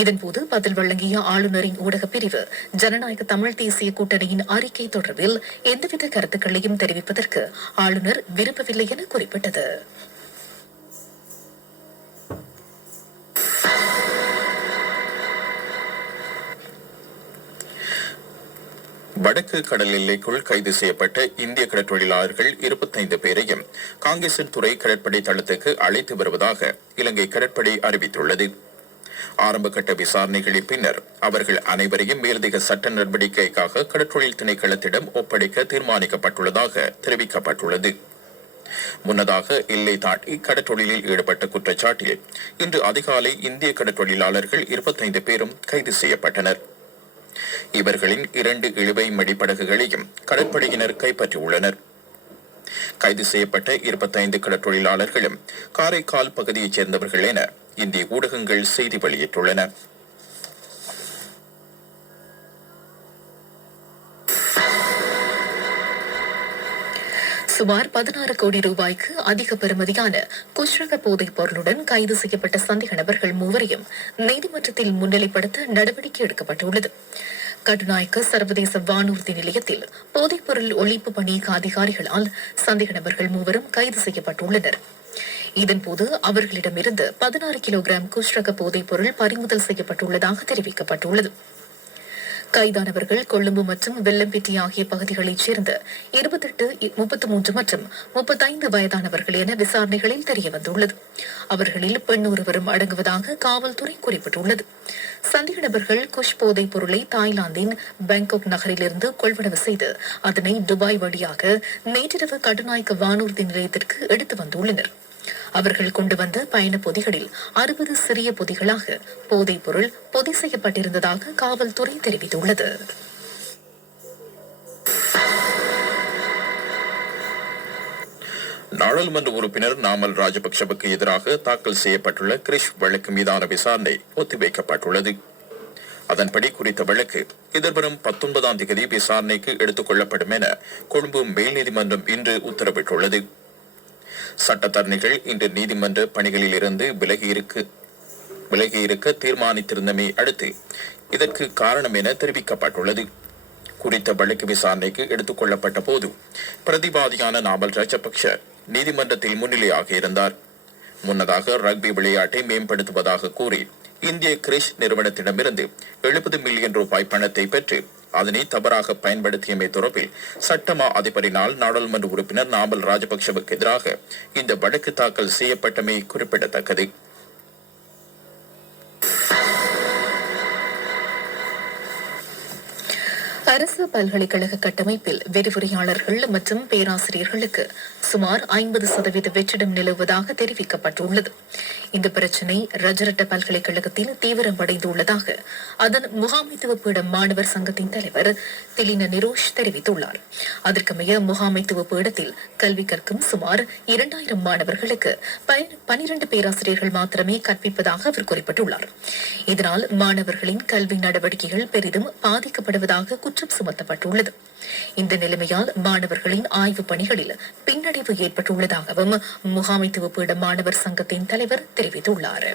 இதன்போது பதில் வழங்கிய ஆளுநரின் ஊடகப் பிரிவு ஜனநாயக தமிழ் தேசிய கூட்டணியின் அறிக்கை தொடர்பில் எந்தவித கருத்துக்களையும் தெரிவிப்பதற்கு ஆளுநர் விரும்பவில்லை என குறிப்பிட்டது. வடக்கு கடல் எல்லைக்குள் கைது செய்யப்பட்ட இந்திய கடற்றொழிலாளர்கள் 25 பேரையும் காங்கேசன் துறை கடற்படை தளத்துக்கு அழைத்து வருவதாக இலங்கை கடற்படை அறிவித்துள்ளது. ஆரம்பகட்ட விசாரணைகளின் பின்னர் அவர்கள் அனைவரையும் மேலதிக சட்ட நடவடிக்கைக்காக கடற்றொழில் திணைக்களத்திடம் ஒப்படைக்க தீர்மானிக்கப்பட்டுள்ளதாக தெரிவிக்கப்பட்டுள்ளது. முன்னதாக எல்லை தாண்டி கடற்றொழிலில் ஈடுபட்ட குற்றச்சாட்டில் இன்று அதிகாலை இந்திய கடற்றொழிலாளர்கள் 25 பேரும் கைது செய்யப்பட்டனர். இவர்களின் 2 இழுவை மடிப்படகுகளையும் கடற்படையினர் கைப்பற்றியுள்ளனர். கைது செய்யப்பட்ட 25 கடற்றொழிலாளர்களும் காரைக்கால் பகுதியைச் சேர்ந்தவர்கள் என இந்திய ஊடகங்கள் செய்தி வெளியிட்டுள்ளன. சுமார் 16 கோடி ரூபாய்க்கு அதிக பெறுமதியான குஷ்ரக போதைப் பொருளுடன் கைது செய்யப்பட்ட சந்தேக நபர்கள் 3வரையும் நீதிமன்றத்தில் முன்னிலைப்படுத்த நடவடிக்கை எடுக்கப்பட்டுள்ளது. கட்டுநாயக்க சர்வதேச வானூர்தி நிலையத்தில் போதைப்பொருள் ஒழிப்பு பணியக அதிகாரிகளால் சந்தேக நபர்கள் 3வரும் கைது செய்யப்பட்டுள்ளனர். இதன்போது அவர்களிடமிருந்து 16 கிலோகிராம் குஷ்ரக போதைப் பொருள் பறிமுதல் செய்யப்பட்டுள்ளதாக தெரிவிக்கப்பட்டுள்ளது. கைதானவர்கள் கொழும்பு மற்றும் வெள்ளம்பெட்டி ஆகிய பகுதிகளைச் சேர்ந்த 28, 33 மற்றும் 35 வயதானவர்கள் என விசாரணைகளில் தெரியவந்துள்ளது. அவர்களில் பெண் ஒருவரும் அடங்குவதாக காவல்துறை குறிப்பிட்டுள்ளது. சந்தேக நபர்கள் குஷ் போதைப் பொருளை தாய்லாந்தின் பாங்காக் நகரிலிருந்து கொள்வனவு செய்து அதனை துபாய் வழியாக நேற்றிரவு கட்டுநாயக்க வானூர்தி நிலையத்திற்கு எடுத்து வந்துள்ளனர். அவர்கள் கொண்டு வந்த பயண பொதிகளில் 60 சிறிய பொதிகளாக போதைப் பொருள் பொதி செய்யப்பட்டிருந்ததாக காவல்துறை தெரிவித்துள்ளது. நாடாளுமன்ற உறுப்பினர் நாமல் ராஜபக்சவுக்கு எதிராக தாக்கல் செய்யப்பட்டுள்ள கிரிஷ் வழக்கு மீதான விசாரணை ஒத்திவைக்கப்பட்டுள்ளது. அதன்படி குறித்த வழக்கு எதிர்வரும் 19ஆம் தேதி விசாரணைக்கு எடுத்துக் கொள்ளப்படும் என கொழும்பு மேல் நீதிமன்றம் இன்று உத்தரவிட்டுள்ளது. சட்டத்தரணிகள் இன்று நீதிமன்ற பணிகளில் இருந்து விலகியிருக்க தீர்மானித்திருந்தமை அடுத்து இதற்கு காரணம் என தெரிவிக்கப்பட்டுள்ளது. குறித்த வழக்கு விசாரணைக்கு எடுத்துக் கொள்ளப்பட்ட போது பிரதிவாதியான நாமல் ராஜபக்ஷ நீதிமன்றத்தில் முன்னிலையாக இருந்தார். முன்னதாக ரக்பி விளையாட்டை மேம்படுத்துவதாக கூறி இந்திய கிரிஷ் நிறுவனத்திடமிருந்து 70 மில்லியன் ரூபாய் பணத்தை பெற்று அதனை தவறாக பயன்படுத்தியமை தொடர்பில் சட்டமா அதிபரினால் நாடாளுமன்ற உறுப்பினர் நாமல் ராஜபக்சவுக்கு எதிராக இந்த வழக்கு தாக்கல் செய்யப்பட்டமை குறிப்பிடத்தக்கது. அரசு பல்கலைக்கழக கட்டமைப்பில் விரிவுரையாளர்கள் மற்றும் பேராசிரியர்களுக்கு சுமார் 50% வெற்றிடம் நிலவுவதாக தெரிவிக்கப்பட்டுள்ளது. இந்த பிரச்சினை ரஜரட்ட பல்கலைக்கழகத்தில் தீவிரமடைந்துள்ளதாக அதன் முகாமைத்துவ பீட மாணவர் சங்கத்தின் தலைவர் திலின நிரோஷ் தெரிவித்துள்ளார். அதற்கமைய முகாமைத்துவ பீடத்தில் கல்வி கற்கும் சுமார் 2000 மாணவர்களுக்கு 12 பேராசிரியர்கள் மாத்திரமே கற்பிப்பதாக அவர் குறிப்பிட்டுள்ளார். இதனால் மாணவர்களின் கல்வி நடவடிக்கைகள் பெரிதும் பாதிக்கப்படுவதாக குற்றம் சுமத்தப்பட்டுள்ளது. இந்த நிலைமையால் மாணவர்களின் ஆய்வு பணிகளில் பின்னடைவு ஏற்பட்டுள்ளதாகவும் முகாமைத்துவ பீட மாணவர் சங்கத்தின் தலைவர் தெரிவித்துள்ளார்.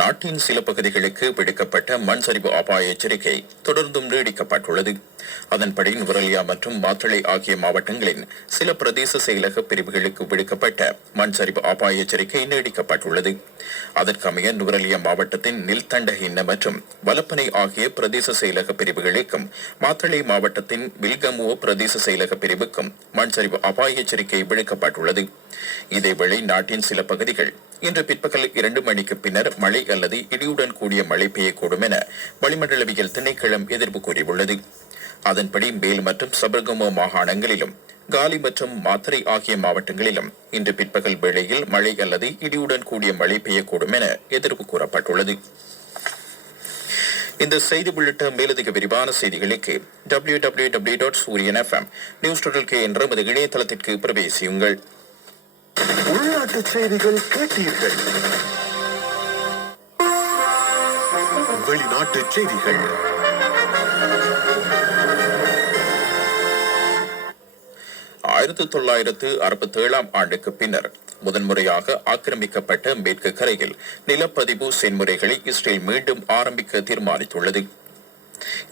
நாட்டின் சில பகுதிகளுக்கு விடுக்கப்பட்ட மண் சரிவு அபாய எச்சரிக்கை தொடர்ந்தும் நீடிக்கப்பட்டுள்ளது. அதன்படி நுவரெலியா மற்றும் மாத்தளை ஆகிய மாவட்டங்களின் சில பிரதேச செயலக பிரிவுகளுக்கு விடுக்கப்பட்ட மண் சரிவு அபாய எச்சரிக்கை நீடிக்கப்பட்டுள்ளது. அதற்கமைய நுவரெலியா மாவட்டத்தின் நில்தண்டஹின்ன மற்றும் வலப்பனை ஆகிய பிரதேச செயலக பிரிவுகளுக்கும் மாத்தளை மாவட்டத்தின் வில்கமுவ பிரதேச செயலக பிரிவுக்கும் மண் சரிவு அபாய எச்சரிக்கை விடுக்கப்பட்டுள்ளது. இதேவேளை நாட்டின் சில பகுதிகள் இன்று பிற்பகல் 2 மணிக்கு பின்னர் மழை அல்லது இடியுடன் கூடிய மழை பெய்யக்கூடும் என வளிமண்டலவியல் திணைக்களம் எதிர்ப்பு கூறியுள்ளது. அதன்படி மேல் மற்றும் சபர்கமோ மாகாணங்களிலும் காலி மற்றும் மாத்தறை ஆகிய மாவட்டங்களிலும் இன்று பிற்பகல் வேளையில் மழை அல்லது இடியுடன் கூடிய மழை பெய்யக்கூடும் என எதிர்ப்பு கூறப்பட்டுள்ளது. இந்த செய்தி உள்ளிட்ட மேலதிக விரிவான செய்திகளுக்கு www.suryanfm.news.lk என்ற இணையதளத்திற்கு பிரவேசியுங்கள். உள்நாட்டு செய்திகள் கேட்டீர்கள். வெளிநாட்டு செய்திகள். 1967 ஆண்டுக்கு பின்னர் முதன்முறையாக ஆக்கிரமிக்கப்பட்ட மேற்கு கரையில் நிலப்பதிவு செயல்முறைகளை இஸ்ரேல் மீண்டும் ஆரம்பிக்க தீர்மானித்துள்ளது.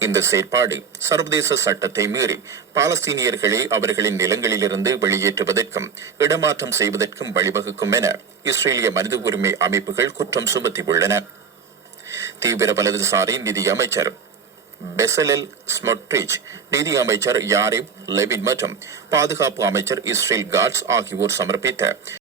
இந்த செயற்பாடு சர்வதேச சட்டத்தை மீறி பாலஸ்தீனியர்களை அவர்களின் நிலங்களிலிருந்து வெளியேற்றுவதற்கும் இடமாற்றம் செய்வதற்கும் வழிவகுக்கும் என இஸ்ரேலிய மனித உரிமை அமைப்புகள் குற்றம் சுமத்தியுள்ளன. தீவிர வலதுசாரி நிதி அமைச்சர் பெசலெல் ஸ்மோட்ரிச், நிதி அமைச்சர் யாரிவ் லெவின் மற்றும் பாதுகாப்பு அமைச்சர் இஸ்ரேல் காட்ஸ் ஆகியோர் சமர்ப்பித்த